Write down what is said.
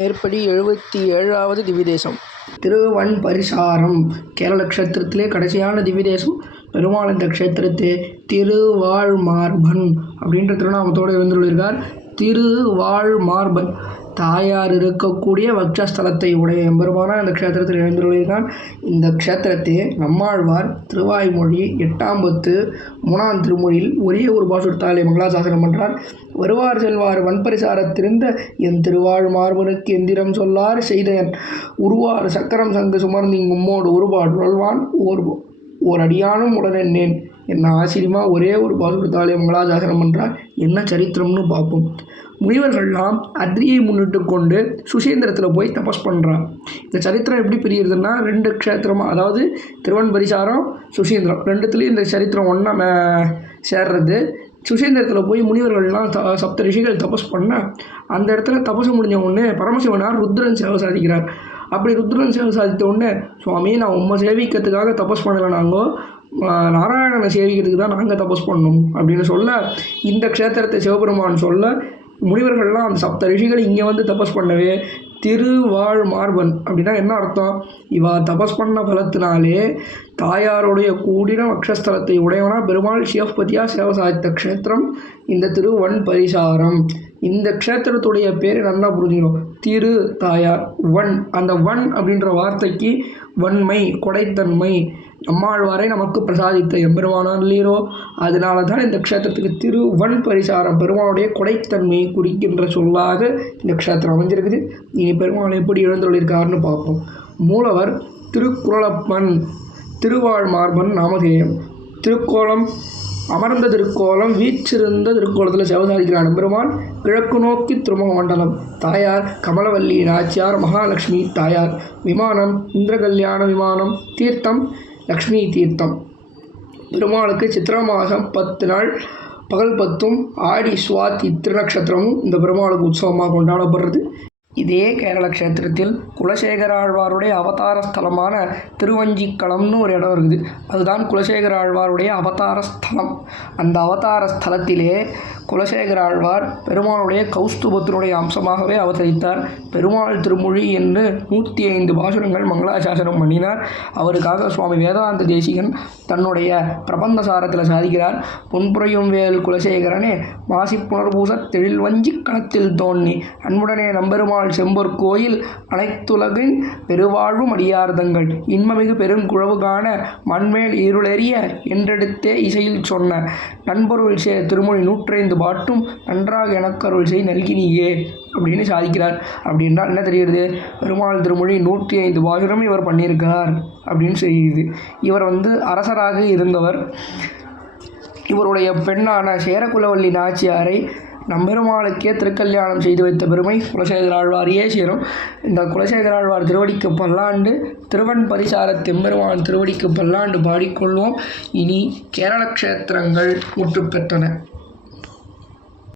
மேற்படி 77வது திவ்யதேசம் திருவன்பரிசாரம். கேரள க்ஷேத்திரத்திலே கடைசியான திவ்யதேசம் பெருமாள் இந்த க்ஷேத்திரத்தை திருவாழ்மார்பன் அப்படின்ற திருநாமத்தோடு எழுந்துள்ளார். திருவாழ்மார்பன் தாயார் இருக்கக்கூடிய வட்சஸ்தலத்தை உடைய எம்பெருமான இந்த க்ஷேத்திரத்தில் எழுந்துள்ளார். இந்த க்ஷேத்திரத்தை நம்மாழ்வார் திருவாய்மொழி 8ஆம் பத்து 3ஆம் திருமொழியில் ஒரே ஒரு பாசுரத்தாலே மங்களாசாசனம் பண்ணுறார். வருவார் செல்வார் வன்பரிசாரத்திருந்த என் திருவாழ்மார்பனுக்கு எந்திரம் சொல்லார் செய்தயன் உருவார் சக்கரம் சங்கு சுமர்ந்திங் உம்மோடு ஒருபாடு உழல்வான் ஓர் அடியானும் உடனேன் என்ன ஆச்சரியமாக ஒரே ஒரு பாசுரத்தாலே மங்களாசாசனம் பண்ணுறார். என்ன சரித்திரம்னு பார்ப்போம். முனிவர்கள்லாம் அத்ரியை முன்னிட்டு கொண்டு சுசீந்திரத்தில் போய் தபஸ் பண்ணுறான். இந்த சரித்திரம் எப்படி பிரியுறதுன்னா 2 க்ஷேத்திரமாக, அதாவது திருவன்பரிசாரம் சுசீந்திரம் ரெண்டுத்துலேயும் இந்த சரித்திரம் ஒன்றா சேர்றது. சுசீந்திரத்தில் போய் முனிவர்கள்லாம் சப்த ரிஷிகள் தபஸ் பண்ண அந்த இடத்துல தபஸ் முடிஞ்ச உடனே பரமசிவனார் ருத்ரன் சேவை சாதிக்கிறார். அப்படி ருத்ரன் சேவை சாதித்த உடனே, சுவாமி நான் உண்மை சேவிக்கிறதுக்காக தபஸ் பண்ணலை, நாங்கள் நாராயணனை சேவிக்கிறதுக்கு தான் நாங்கள் தபஸ் பண்ணோம் அப்படின்னு சொல்ல, இந்த க்ஷேத்திரத்தை சிவபெருமான் சொல்ல முனிவர்கள்லாம் அந்த சப்த ரிஷிகள் இங்கே வந்து தபஸ் பண்ணவே திருவாழ்மார்பன் அப்படின்னா என்ன அர்த்தம்? இவா தபஸ் பண்ண பலத்தினாலே தாயாருடைய கூடின வக்ஷஸ்தலத்தை உடையவனா பெருமாள் சிவபதியாக சேவை சாதித்த க்ஷேத்திரம் இந்த திருவன்பரிசாரம். இந்த க்ஷேத்திரத்துடைய பேர் நல்லா புரிஞ்சுக்கணும். திரு தாயார், வன், அந்த வன் அப்படின்ற வார்த்தைக்கு வன்மை, கொடைத்தன்மை, நம்மாழ்வாரை நமக்கு பிரசாதித்த எம்பெருமானார்லீரோ, அதனால தான் இந்த க்ஷேத்திரத்துக்கு திருவன் பரிசாரம் பெருமாளுடைய கொடைத்தன்மையை குறிக்கின்ற சொல்லாக இந்த க்ஷேத்திரம் அமைஞ்சிருக்குது. இனி பெருமாள் எப்படி எழுந்துள்ளிருக்காருன்னு பார்ப்போம். மூலவர் திருக்குறளப்பன், திருவாழ்மார்பன் நாமதேயம். திருக்கோலம் அமர்ந்த திருக்கோலம், வீற்றிருந்த திருக்கோலத்தில் சேவை சாதிக்கிறான் பெருமாள். கிழக்கு நோக்கி திருமுக மண்டலம். தாயார் கமலவல்லி நாச்சியார் மகாலட்சுமி தாயார். விமானம் இந்திர கல்யாண விமானம். தீர்த்தம் லக்ஷ்மி தீர்த்தம். பெருமாளுக்கு சித்திர மாதம் 10 நாள் பகல் 10ம் ஆடி சுவாதி திருநக்ஷத்திரமும் இந்த பெருமாளுக்கு உற்சவமாக கொண்டாடப்படுறது. இதே கேரள க்ஷேத்திரத்தில் குலசேகர ஆழ்வாருடைய அவதார ஸ்தலமான திருவஞ்சிக்களம்னு ஒரு இடம் இருக்குது. அதுதான் குலசேகர ஆழ்வாருடைய அவதார ஸ்தலம். அந்த அவதார ஸ்தலத்திலே குலசேகர ஆழ்வார் பெருமாளுடைய கௌஸ்துபத்தினுடைய அம்சமாகவே அவதரித்தார். பெருமாள் திருமொழி என்று 105 பாசுரங்கள் மங்களாசாசனம் பண்ணினார். அவருக்காக சுவாமி வேதாந்த தேசிகன் தன்னுடைய பிரபந்தசாரத்தில் சாதிக்கிறார். பொன்புரையும் வேல் குலசேகரனே மாசி புனர்பூச தெழில் வஞ்சி களத்தில் தோன்றி அன்புடனே நம்பெருமாள் செம்பொற் கோயில் அனைத்துலகின் பெருவாழ்வும் அடியார்தங்கள் இன்பமிகு பெருங்குழவு காண மண்மேல் இருளெறிய என்றெடுத்தே இசையில் சொன்ன நண்பொருள் திருமொழி 105 பாட்டும் நன்றாக எனக்கருள் செய் நல்கினியே அப்படின்னு சாதிக்கிறார். அப்படின்னா என்ன தெரியுது? பெருமாள் திருமொழி 105 பாசுரம் இவர் பண்ணியிருக்கார் அப்படின்னு செய்யுது. இவர் அரசராக இருந்தவர். இவருடைய பெண்ணான சேரகுலவல்லி நாச்சியாரை நம்பெருமாளுக்கே திருக்கல்யாணம் செய்து வைத்த பெருமை குலசேகர ஆழ்வாரையே சேரும். இந்த குலசேகர ஆழ்வார் திருவடிக்கு பல்லாண்டு, திருவன் பரிசார தெம்பெருமான் திருவடிக்கு பல்லாண்டு பாடிக்கொள்வோம். இனி கேரள க்ஷேத்திரங்கள் முற்று பெற்றன.